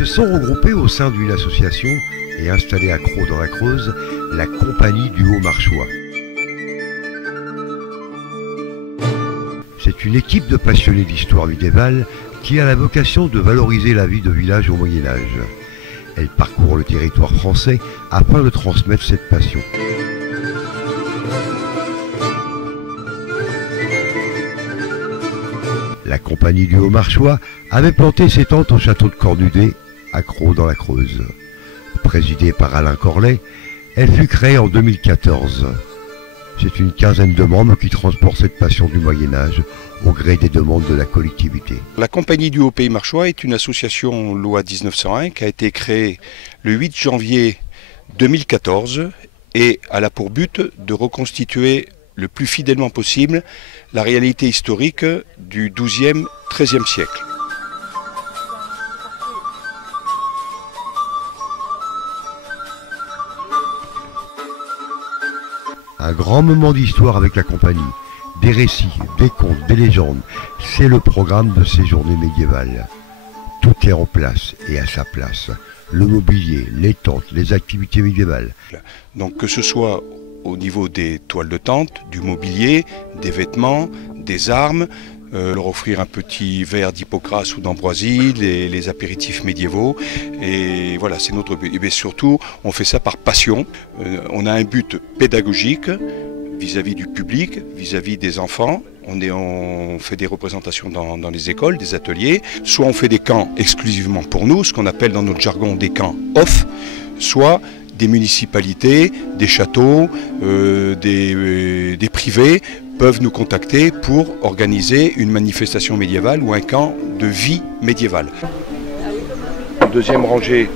se sont regroupés au sein d'une association et installés à Crau dans la Creuse, la Compagnie du Haut-Marchois. C'est une équipe de passionnés d'histoire médiévale qui a la vocation de valoriser la vie de village au Moyen-Âge. Elle parcourt le territoire français afin de transmettre cette passion. La Compagnie du Haut-Marchois avait planté ses tentes au château de Cornudet, à Crau dans la Creuse. Présidée par Alain Corlet, elle fut créée en 2014. C'est une quinzaine de membres qui transportent cette passion du Moyen-Âge au gré des demandes de la collectivité. La Compagnie du Haut-Pays Marchois est une association loi 1901 qui a été créée le 8 janvier 2014 et elle a pour but de reconstituer le plus fidèlement possible la réalité historique du XIIe, XIIIe siècle. Un grand moment d'histoire avec la compagnie, des récits, des contes, des légendes, c'est le programme de ces journées médiévales. Tout est en place et à sa place. Le mobilier, les tentes, les activités médiévales. Donc que ce soit au niveau des toiles de tente, du mobilier, des vêtements, des armes, leur offrir un petit verre d'Hippocrate ou d'ambroisie, les apéritifs médiévaux. Et voilà, c'est notre but. Et bien surtout, on fait ça par passion. On a un but pédagogique vis-à-vis du public, vis-à-vis des enfants. On fait des représentations dans les écoles, des ateliers. Soit on fait des camps exclusivement pour nous, ce qu'on appelle dans notre jargon des camps off, soit des municipalités, des châteaux, des privés peuvent nous contacter pour organiser une manifestation médiévale ou un camp de vie médiévale. En deuxième rangée,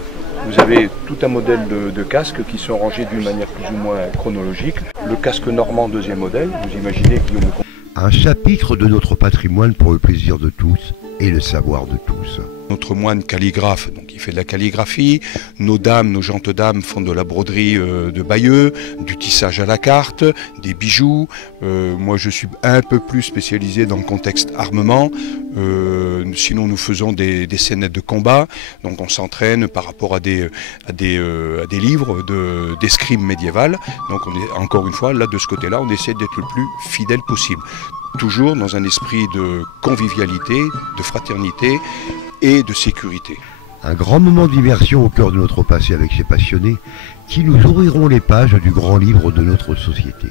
vous avez tout un modèle de casques qui sont rangés d'une manière plus ou moins chronologique. Le casque normand, deuxième modèle, vous imaginez Guillaume. Un chapitre de notre patrimoine pour le plaisir de tous et le savoir de tous. Notre moine calligraphe, donc il fait de la calligraphie. Nos dames, nos gentes dames font de la broderie de Bayeux, du tissage à la carte, des bijoux. Moi je suis un peu plus spécialisé dans le contexte armement. Sinon nous faisons des scénettes de combat. Donc on s'entraîne par rapport à des livres d'escrime médiévale. Donc on est encore une fois là de ce côté-là, on essaie d'être le plus fidèle possible. Toujours dans un esprit de convivialité, de fraternité et de sécurité. Un grand moment d'immersion au cœur de notre passé avec ces passionnés qui nous ouvriront les pages du grand livre de notre société.